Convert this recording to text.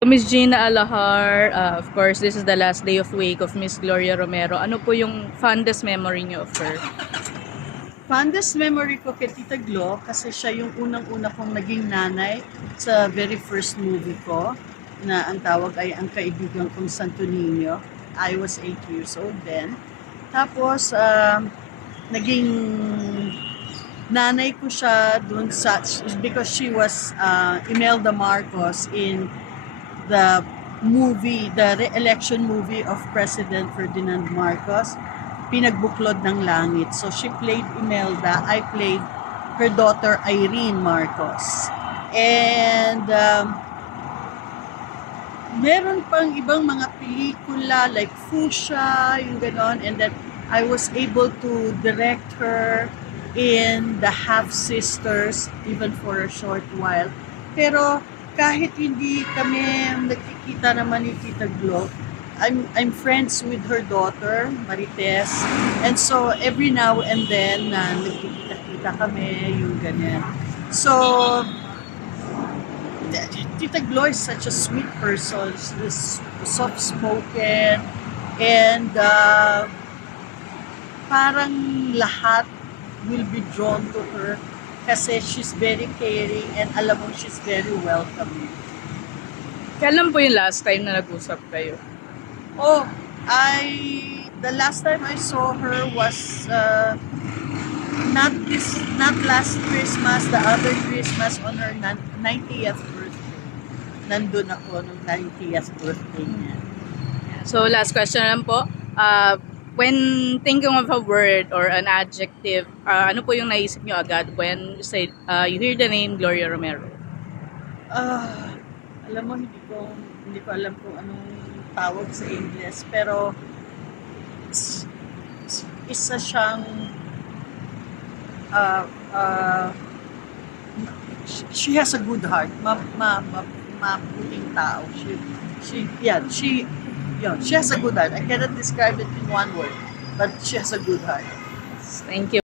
Miss Gina Alahar, of course, this is the last day of wake of Miss Gloria Romero. Ano po yung fondest memory niyo of her? Fondest memory ko kay Tita Glo kasi siya yung unang-una kong naging nanay sa very first movie ko na ang tawag ay Ang Kaibigan Kong Santo Niño. I was 8 years old then. Tapos, naging nanay ko siya dun sa, because she was Imelda Marcos in the movie, the re-election movie of President Ferdinand Marcos, Pinagbuklod ng Langit. So she played Imelda, I played her daughter Irene Marcos. And meron pang ibang mga pelikula like Fuchsia, yung ganon, and then I was able to direct her in The Half Sisters even for a short while. Pero kahit hindi kami nagkikita naman ni Tita Glo, I'm friends with her daughter, Marites. And so every now and then nagkikita-kita kami, yung ganyan. So Tita Glo is such a sweet person. She's soft-spoken and parang lahat will be drawn to her kasi she's very caring and alam mo she's very welcoming. Kailan po yung last time na nag-usap kayo? Oh, the last time I saw her was not last Christmas, the other Christmas on her 90th birthday. Nandun ako nung 90th birthday niya. So last question lang po. When thinking of a word or an adjective, ano po yung naisip nyo agad when you say you hear the name Gloria Romero? Alam mo, hindi ko alam kung anong tawag sa English, pero isa siyang she has a good heart, maputing tao. She has a good heart. I cannot describe it in one word, but she has a good heart. Thank you.